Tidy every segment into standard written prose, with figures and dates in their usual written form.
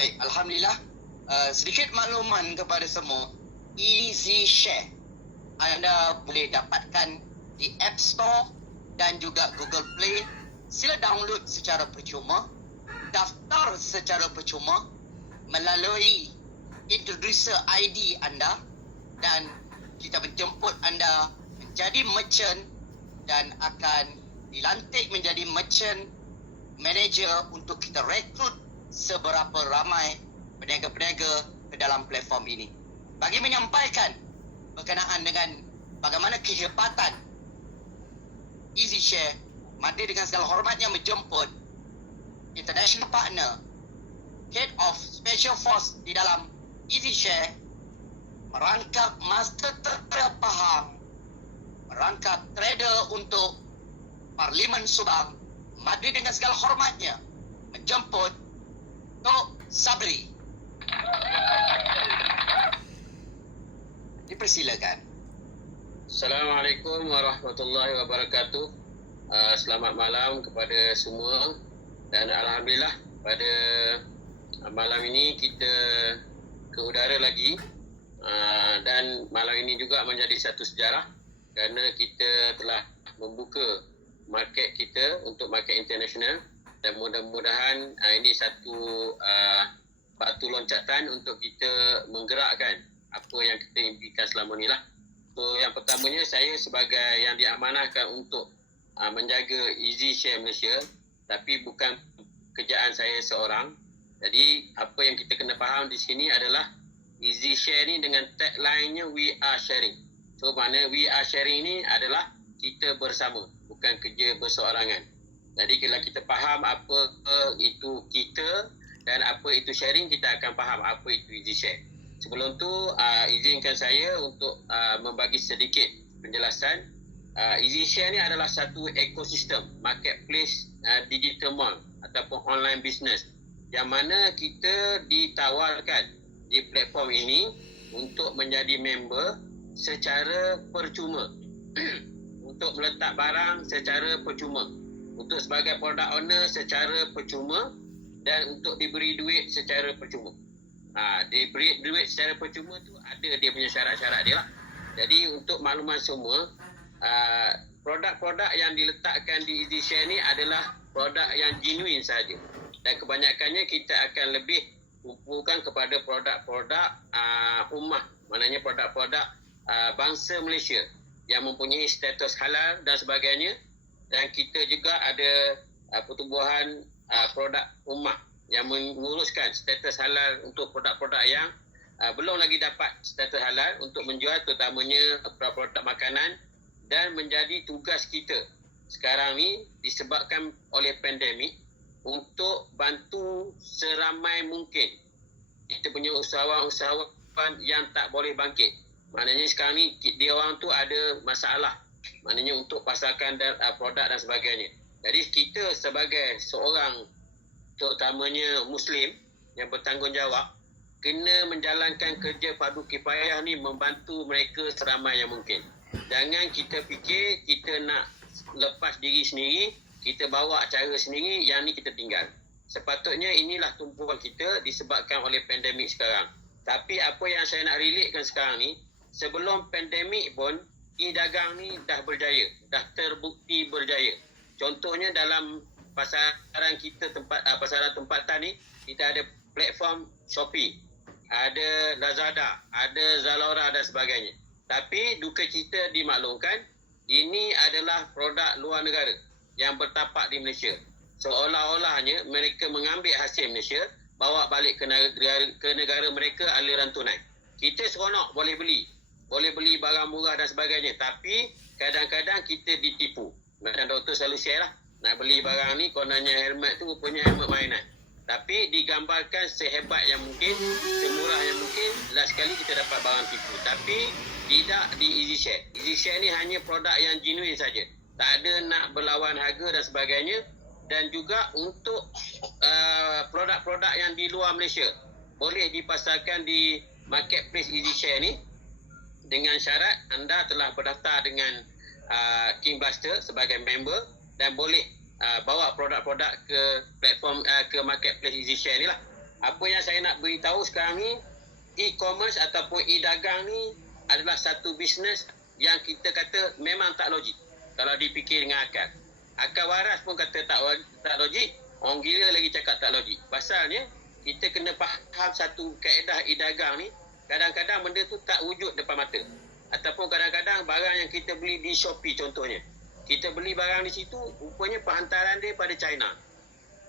Baik, Alhamdulillah. Sedikit makluman kepada semua. Easy Share anda boleh dapatkan di App Store dan juga Google Play. Sila download secara percuma, daftar secara percuma melalui introducer ID anda, dan kita menjemput anda menjadi merchant dan akan dilantik menjadi merchant manager untuk kita rekrut seberapa ramai peniaga-peniaga ke dalam platform ini. Bagi menyampaikan berkenaan dengan bagaimana kehebatan Easy Share, Madi dengan segala hormatnya menjemput international partner, Head of Special Force di dalam Easy Share, merangkap master terfaham, merangkap trader untuk Parlimen Subang. Madi dengan segala hormatnya menjemput Tok Sabri. Dipersilakan. Assalamualaikum warahmatullahi wabarakatuh. Selamat malam kepada semua, dan Alhamdulillah pada malam ini kita ke udara lagi, dan malam ini juga menjadi satu sejarah kerana kita telah membuka market kita untuk market international, dan mudah-mudahan ini satu batu loncatan untuk kita menggerakkan apa yang kita impikan selama ni lah. So yang pertamanya, saya sebagai yang diamanahkan untuk menjaga Easy Share Malaysia, tapi bukan kerjaan saya seorang. Jadi apa yang kita kena faham di sini adalah Easy Share ni dengan tagline-nya We Are Sharing. So makna We Are Sharing ni adalah kita bersama, bukan kerja berseorangan. Jadi kalau kita faham apa itu kita dan apa itu sharing, kita akan faham apa itu Easy Share. Sebelum tu, izinkan saya untuk membagi sedikit penjelasan. Easy Share ni adalah satu ekosistem marketplace digital mall ataupun online business, yang mana kita ditawarkan di platform ini untuk menjadi member secara percuma. Untuk meletak barang secara percuma, untuk sebagai product owner secara percuma, dan untuk diberi duit secara percuma. Diberi duit secara percuma tu ada dia punya syarat-syarat dia lah. Jadi untuk makluman semua, produk-produk yang diletakkan di Easy Share ni adalah produk yang genuine sahaja, dan kebanyakannya kita akan lebih tumpukan kepada produk-produk ummah, maknanya produk-produk bangsa Malaysia yang mempunyai status halal dan sebagainya. Dan kita juga ada pertubuhan produk ummah yang menguruskan status halal untuk produk-produk yang belum lagi dapat status halal untuk menjual, terutamanya produk-produk makanan. Dan menjadi tugas kita sekarang ni disebabkan oleh pandemik untuk bantu seramai mungkin kita punya usahawan-usahawan yang tak boleh bangkit. Maknanya sekarang ni dia orang tu ada masalah, maknanya untuk pasarkan produk dan sebagainya. Jadi kita sebagai seorang terutamanya Muslim yang bertanggungjawab kena menjalankan kerja fardu kifayah ni, membantu mereka seramai yang mungkin. Jangan kita fikir kita nak lepas diri sendiri, kita bawa cara sendiri, yang ni kita tinggal. Sepatutnya inilah tumpuan kita disebabkan oleh pandemik sekarang. Tapi apa yang saya nak relatekan sekarang ni, sebelum pandemik pun e-dagang ni dah berjaya, dah terbukti berjaya. Contohnya dalam pasaran kita, pasaran tempatan ni, kita ada platform Shopee, ada Lazada, ada Zalora dan sebagainya. Tapi duka cita dimaklumkan, ini adalah produk luar negara yang bertapak di Malaysia. Seolah-olahnya mereka mengambil hasil Malaysia, bawa balik ke negara mereka aliran tunai. Kita seronok boleh beli barang murah dan sebagainya, tapi kadang-kadang kita ditipu. Macam doktor selalu share lah, nak beli barang ni kononnya helmet tu rupanya helmet mainan. Tapi digambarkan sehebat yang mungkin, semurah yang mungkin, last sekali kita dapat barang tipu. Tapi tidak di Easy Share. Easy Share ni hanya produk yang genuine saja. Tak ada nak berlawan harga dan sebagainya. Dan juga untuk produk-produk yang di luar Malaysia boleh dipasarkan di marketplace Easy Share ni dengan syarat anda telah berdaftar dengan King Blaster sebagai member, dan boleh bawa produk-produk ke platform ke marketplace Easy Share ni lah. Apa yang saya nak beritahu sekarang ni, e-commerce ataupun e-dagang ni adalah satu bisnes yang kita kata memang tak logik kalau dipikir dengan akal. Akal waras pun kata tak logik, orang gila lagi cakap tak logik. Pasalnya kita kena faham satu kaedah e-dagang ni, kadang-kadang benda tu tak wujud depan mata. Ataupun kadang-kadang barang yang kita beli di Shopee contohnya, kita beli barang di situ, rupanya penghantaran dia pada China.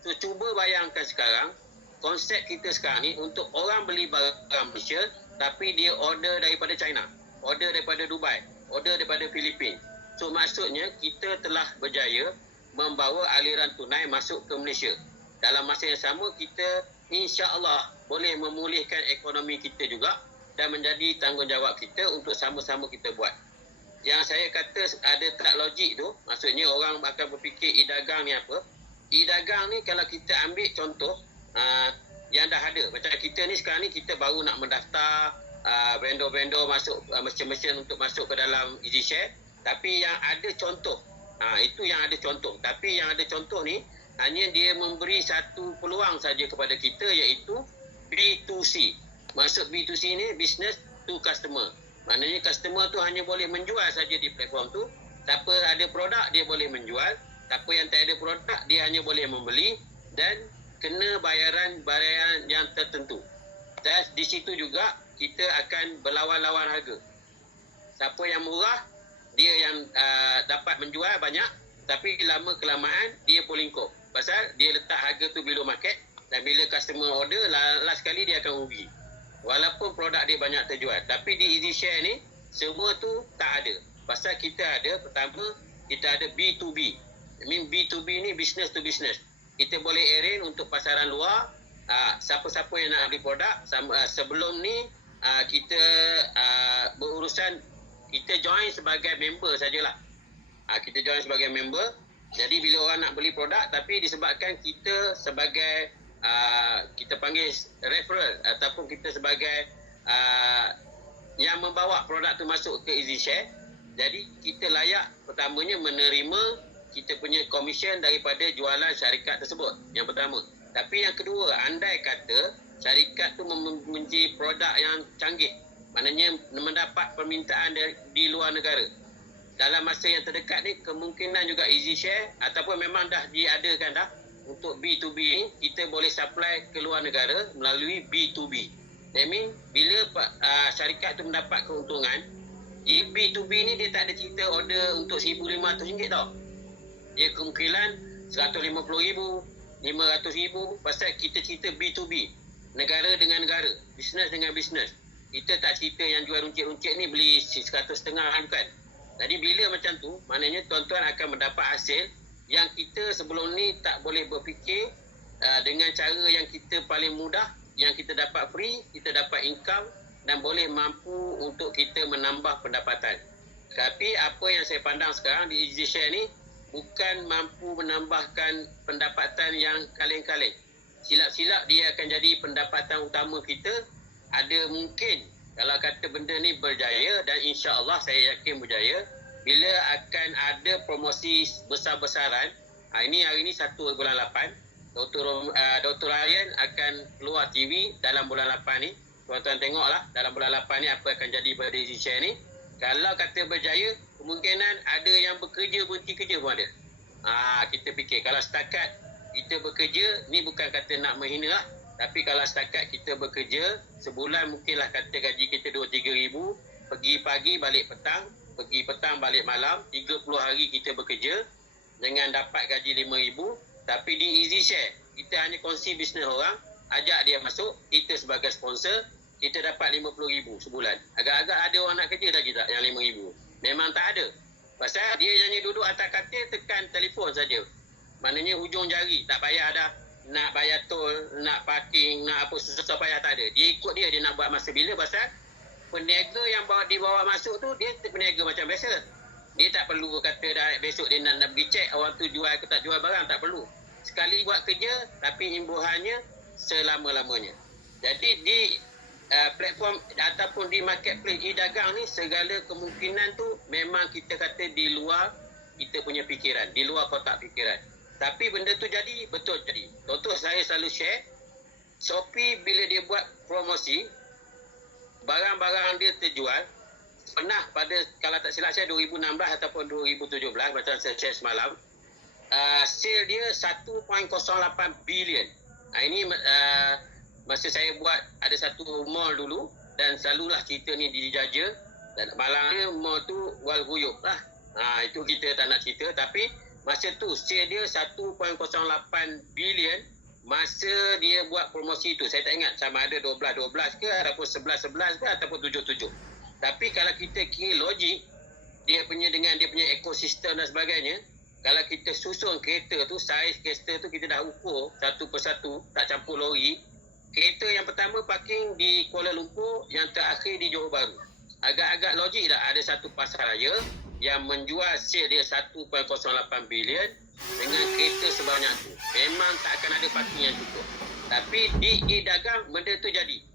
So cuba bayangkan sekarang, konsep kita sekarang ni untuk orang beli barang Malaysia tapi dia order daripada China, order daripada Dubai, order daripada Filipina. So maksudnya kita telah berjaya membawa aliran tunai masuk ke Malaysia. Dalam masa yang sama kita insya-Allah boleh memulihkan ekonomi kita juga dan menjadi tanggungjawab kita untuk sama-sama kita buat. Yang saya kata ada tak logik tu, maksudnya orang akan berfikir e-dagang ni apa? E-dagang ni kalau kita ambil contoh yang dah ada. Macam kita ni sekarang ni kita baru nak mendaftar vendor-vendor masuk mesin-mesin untuk masuk ke dalam EasyShare. Tapi yang ada contoh, itu yang ada contoh. Tapi yang ada contoh ni hanya dia memberi satu peluang saja kepada kita, iaitu B2C. Maksud B2C ni business to customer. Maknanya customer tu hanya boleh menjual saja di platform tu. Siapa ada produk dia boleh menjual, siapa yang tak ada produk dia hanya boleh membeli dan kena bayaran yang tertentu. Dan di situ juga kita akan berlawan-lawan harga. Siapa yang murah dia yang dapat menjual banyak, tapi lama kelamaan dia polingkop. Pasal dia letak harga tu below market dan bila customer order last sekali dia akan rugi. Walaupun produk dia banyak terjual. Tapi di EasyShare ni semua tu tak ada. Pasal kita ada, pertama kita ada B2B. I mean B2B ni business to business. Kita boleh arrange untuk pasaran luar. Siapa-siapa yang nak beli produk, sebelum ni kita berurusan, kita join sebagai member sajalah. Kita join sebagai member. Jadi bila orang nak beli produk, tapi disebabkan kita sebagai kita panggil referral ataupun kita sebagai yang membawa produk tu masuk ke EasyShare, jadi kita layak pertamanya menerima kita punya komisen daripada jualan syarikat tersebut, yang pertama. Tapi yang kedua, andai kata syarikat tu mempunyai produk yang canggih, maknanya mendapat permintaan di luar negara, dalam masa yang terdekat ni kemungkinan juga EasyShare ataupun memang dah diadakan dah untuk B2B ni, kita boleh supply ke luar negara melalui B2B. That mean bila syarikat tu mendapat keuntungan, B2B ni dia tak ada cerita order untuk RM1,500 tau. Dia kemungkinan RM150,000, RM500,000, pasal kita cerita B2B, negara dengan negara, bisnes dengan bisnes. Kita tak cerita yang jual runcit-runcit ni beli RM100,500, bukan. Jadi bila macam tu, maknanya tuan-tuan akan mendapat hasil yang kita sebelum ni tak boleh berfikir dengan cara yang kita paling mudah, yang kita dapat free, kita dapat income dan boleh mampu untuk kita menambah pendapatan. Tapi apa yang saya pandang sekarang di EasyShare ni bukan mampu menambahkan pendapatan yang kaleng-kaleng. Silap-silap dia akan jadi pendapatan utama kita. Ada mungkin kalau kata benda ni berjaya, dan insya-Allah saya yakin berjaya, bila akan ada promosi besar-besaran. Ini hari ni 1 bulan 8, Dr. Ryan akan keluar TV dalam bulan 8 ni. Tuan-tuan tengoklah dalam bulan 8 ni apa akan jadi pada EasyShare ni. Kalau kata berjaya, kemungkinan ada yang bekerja berhenti kerja pun ada. Kita fikir kalau setakat kita bekerja, ni bukan kata nak menghina lah, tapi kalau setakat kita bekerja sebulan, mungkinlah kata gaji kita 2-3 ribu, pergi pagi balik petang, pergi petang balik malam, 30 hari kita bekerja dengan dapat gaji RM5,000. Tapi di EasyShare kita hanya kongsi bisnes orang, ajak dia masuk, kita sebagai sponsor, kita dapat RM50,000 sebulan. Agak-agak ada orang nak kerja lagi tak yang RM5,000? Memang tak ada. Pasal dia hanya duduk atas katil, tekan telefon saja. Maknanya hujung jari, tak payah dah nak bayar tol, nak parking, nak apa, susah payah tak ada. Dia ikut dia nak buat masa bila. Pasal peniaga yang dibawa masuk tu, dia peniaga macam biasa. Dia tak perlu kata dah besok dia nak pergi cek orang tu jual ke tak jual barang, tak perlu. Sekali buat kerja, tapi imbuhannya selama-lamanya. Jadi di platform ataupun di marketplace e-dagang ni, segala kemungkinan tu memang kita kata di luar kita punya fikiran, di luar kotak fikiran. Tapi benda tu jadi, betul jadi. Contoh saya selalu share, Shopee bila dia buat promosi, barang-barang dia terjual. Pernah pada, kalau tak silap saya, 2016 ataupun 2017, macam saya share semalam, sale dia 1.08 bilion. Ini masa saya buat ada satu mall dulu, dan selalulah cerita ni dijaja, dan malangnya mall tu wal guyub lah. Itu kita tak nak cerita, tapi masa tu sale dia 1.08 bilion masa dia buat promosi tu. Saya tak ingat sama ada 12-12 ke ataupun 11-11 ke ataupun 7-7. Tapi kalau kita kira logik dia punya dengan dia punya ekosistem dan sebagainya, kalau kita susun kereta tu, saiz kereta tu kita dah ukur satu persatu, tak campur lori. Kereta yang pertama parking di Kuala Lumpur, yang terakhir di Johor Bahru. Agak-agak logik tak ada satu pasar raya yang menjual sale dia 1.08 bilion dengan kereta sebanyak tu. Memang tak akan ada parking yang cukup. Tapi di e-dagang benda tu jadi.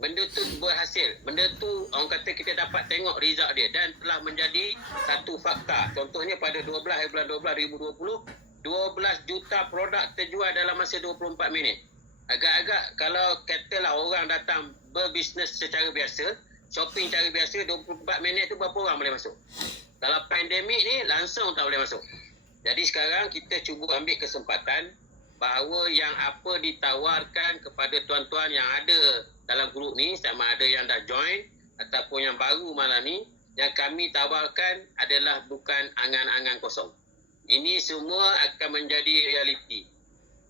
Benda tu berhasil. Benda tu orang kata kita dapat tengok result dia dan telah menjadi satu fakta. Contohnya pada 12 bulan 12 2020, 12 juta produk terjual dalam masa 24 minit. Agak-agak kalau katalah orang datang berbisnes secara biasa, shopping secara biasa, 24 minit tu berapa orang boleh masuk? Kalau pandemik ni langsung tak boleh masuk. Jadi sekarang kita cuba ambil kesempatan bahawa yang apa ditawarkan kepada tuan-tuan yang ada dalam grup ni, sama ada yang dah join ataupun yang baru malam ni, yang kami tawarkan adalah bukan angan-angan kosong. Ini semua akan menjadi realiti.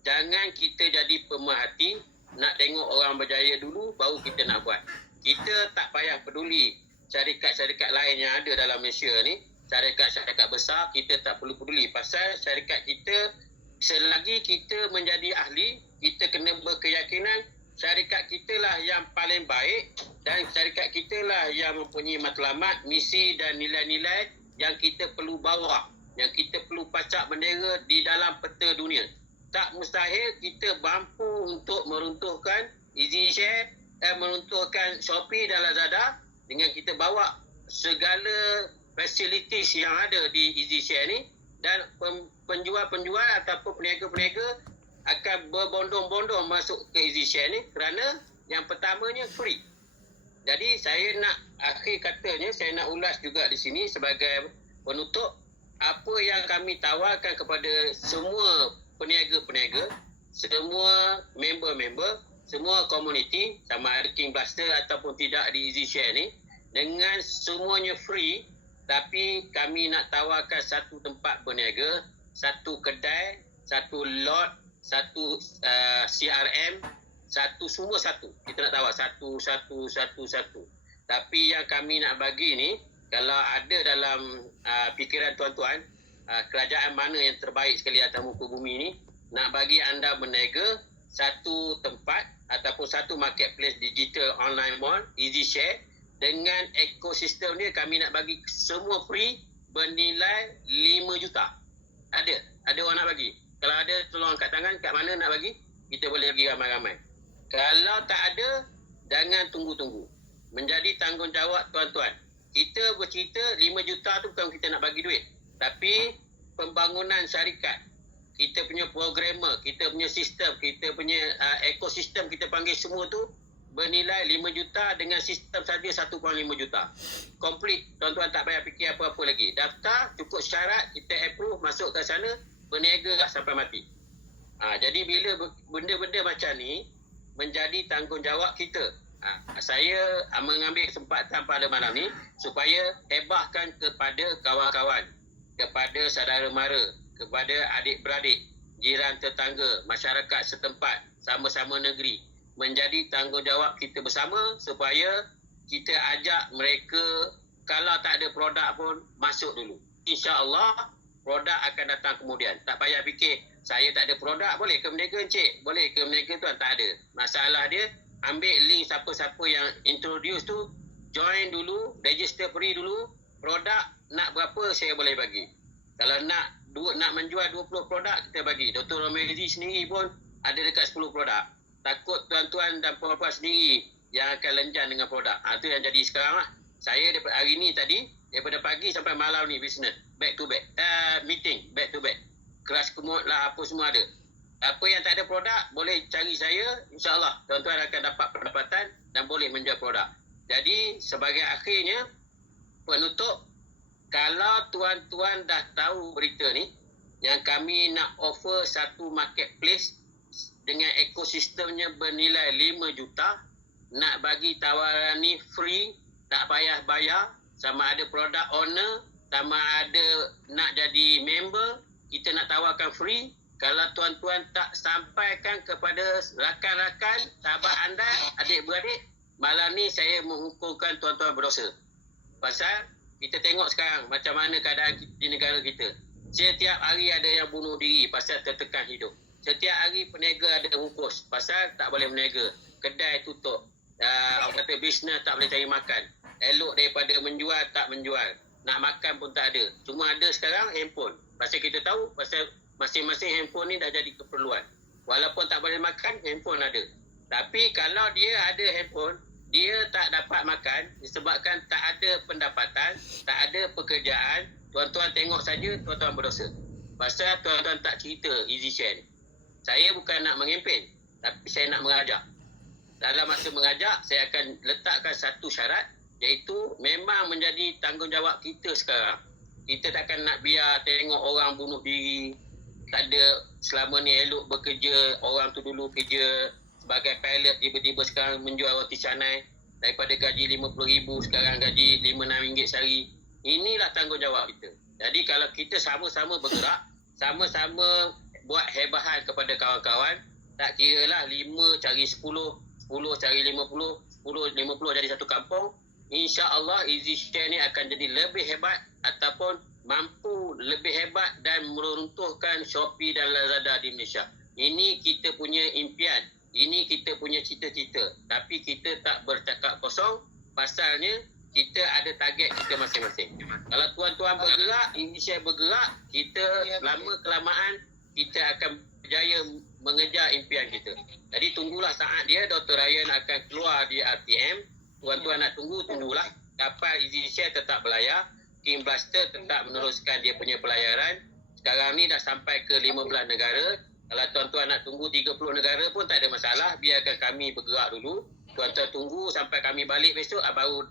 Jangan kita jadi pemerhati, nak tengok orang berjaya dulu baru kita nak buat. Kita tak payah peduli syarikat-syarikat lain yang ada dalam Malaysia ni, syarikat-syarikat besar, kita tak perlu peduli. Pasal syarikat kita, selagi kita menjadi ahli, kita kena berkeyakinan syarikat kita lah yang paling baik dan syarikat kita lah yang mempunyai matlamat, misi dan nilai-nilai yang kita perlu bawa, yang kita perlu pacak bendera di dalam peta dunia. Tak mustahil kita mampu untuk meruntuhkan EasyShare dan meruntuhkan Shopee dan Lazada dengan kita bawa segala facilities yang ada di EasyShare ni, dan penjual-penjual ataupun peniaga-peniaga akan berbondong-bondong masuk ke EasyShare ni kerana yang pertamanya free. Jadi saya nak akhir katanya, saya nak ulas juga di sini sebagai penutup apa yang kami tawarkan kepada semua peniaga-peniaga, semua member-member, semua komuniti, sama ada King Blaster ataupun tidak di EasyShare ni, dengan semuanya free. Tapi kami nak tawarkan satu tempat berniaga, satu kedai, satu lot, satu CRM, semua satu. Kita nak tawar satu. Tapi yang kami nak bagi ni, kalau ada dalam fikiran tuan-tuan, kerajaan mana yang terbaik sekali atas muka bumi ni, nak bagi anda berniaga satu tempat ataupun satu marketplace digital online mall, EasyShare, dengan ekosistem dia kami nak bagi semua free bernilai 5 juta. Ada orang nak bagi. Kalau ada, tolong angkat tangan kat mana nak bagi. Kita boleh bagi ramai-ramai. Kalau tak ada, jangan tunggu-tunggu. Menjadi tanggungjawab tuan-tuan. Kita bercerita 5 juta tu bukan kita nak bagi duit. Tapi pembangunan syarikat. Kita punya programmer, kita punya sistem, kita punya ekosistem, kita panggil semua tu bernilai 5 juta dengan sistem saja 1.5 juta. Complete. Tuan-tuan tak payah fikir apa-apa lagi. Daftar, cukup syarat, kita approve, masuk ke sana, berniaga sampai mati. Jadi bila benda-benda macam ni menjadi tanggungjawab kita, saya mengambil kesempatan pada malam ni supaya hebahkan kepada kawan-kawan, kepada saudara mara, kepada adik-beradik, jiran tetangga, masyarakat setempat, sama-sama negeri, menjadi tanggungjawab kita bersama supaya kita ajak mereka, kalau tak ada produk pun masuk dulu. InsyaAllah produk akan datang kemudian. Tak payah fikir saya tak ada produk, boleh ke meniaga encik? Boleh ke meniaga tuan? Tak ada. Masalah dia, ambil link siapa-siapa yang introduce tu, join dulu, register free dulu, produk nak berapa saya boleh bagi. Kalau nak menjual 20 produk kita bagi. Dr. Romezi sendiri pun ada dekat 10 produk. Takut tuan-tuan dan puan-puan sendiri yang akan lenjan dengan produk. Itu yang jadi sekarang lah. Saya daripada hari ni tadi, daripada pagi sampai malam ni business. Back to back. Meeting. Back to back. Keras kemut lah apa semua ada. Apa yang tak ada produk, boleh cari saya. InsyaAllah, tuan-tuan akan dapat pendapatan dan boleh menjual produk. Jadi, sebagai akhirnya, penutup, kalau tuan-tuan dah tahu berita ni, yang kami nak offer satu marketplace dengan ekosistemnya bernilai 5 juta, nak bagi tawaran ni free, tak payah bayar, sama ada produk owner, sama ada nak jadi member, kita nak tawarkan free. Kalau tuan-tuan tak sampaikan kepada rakan-rakan, sahabat anda, adik-beradik, malam ni saya menghukumkan tuan-tuan berdosa. Pasal kita tengok sekarang macam mana keadaan di negara kita. Setiap hari ada yang bunuh diri pasal tertekan hidup. Setiap hari peniaga ada rungkus pasal tak boleh berniaga. Kedai tutup. Orang kata bisnes tak boleh cari makan. Elok daripada menjual, tak menjual. Nak makan pun tak ada. Cuma ada sekarang handphone. Pasal kita tahu, pasal masing-masing handphone ni dah jadi keperluan. Walaupun tak boleh makan, handphone ada. Tapi kalau dia ada handphone, dia tak dapat makan disebabkan tak ada pendapatan, tak ada pekerjaan. Tuan-tuan tengok saja, tuan-tuan berdosa. Pasal tuan-tuan tak cerita easy share ni. Saya bukan nak mengimpen, tapi saya nak mengajak. Dalam masa mengajak, saya akan letakkan satu syarat, iaitu memang menjadi tanggungjawab kita sekarang. Kita takkan nak biar tengok orang bunuh diri. Tak ada selama ni elok bekerja, orang tu dulu kerja sebagai pilot, tiba-tiba sekarang menjual roti canai. Daripada gaji RM50,000, sekarang gaji RM5-6 sehari. Inilah tanggungjawab kita. Jadi kalau kita sama-sama bergerak, sama-sama buat hebahan kepada kawan-kawan, tak kira lah 5 cari 10, 10 cari 50, 10, 50 jadi satu kampung, insya-Allah Easy Share ni akan jadi lebih hebat ataupun mampu lebih hebat dan meruntuhkan Shopee dan Lazada di Malaysia. Ini kita punya impian, ini kita punya cita-cita. Tapi kita tak bercakap kosong, pasalnya kita ada target kita masing-masing. Kalau tuan-tuan bergerak, Easy Share bergerak, kita lama-kelamaan kita akan berjaya mengejar impian kita. Jadi tunggulah saat dia, Dr. Ryan akan keluar di RTM. Tuan-tuan nak tunggulah. Kapal Easy Share tetap berlayar. King Blaster tetap meneruskan dia punya pelayaran. Sekarang ni dah sampai ke 15 negara. Kalau tuan-tuan nak tunggu 30 negara pun tak ada masalah. Biarkan kami bergerak dulu. Tuan-tuan tunggu sampai kami balik besok, baru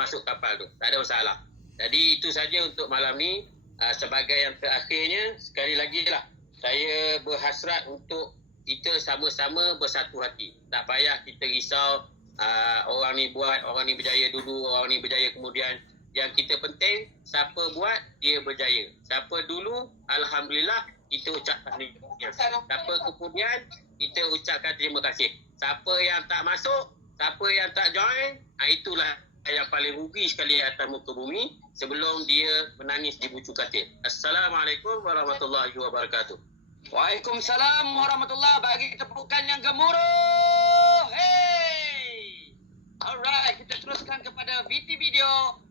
masuk kapal tu. Tak ada masalah. Jadi itu saja untuk malam ni. Sebagai yang terakhirnya, sekali lagi lah, saya berhasrat untuk kita sama-sama bersatu hati. Tak payah kita risau orang ni buat, orang ni berjaya dulu, orang ni berjaya kemudian. Yang kita penting, siapa buat, dia berjaya. Siapa dulu, Alhamdulillah, kita ucapkan terima kasih. Siapa kemudian, kita ucapkan terima kasih. Siapa yang tak masuk, siapa yang tak join, itulah yang paling rugi sekali atas muka bumi sebelum dia menangis di bucu katil. Assalamualaikum warahmatullahi wabarakatuh. Waalaikumsalam warahmatullahi wabarakatuh. Bagi tepukan yang gemuruh. Hey! Alright, kita teruskan kepada VT Video.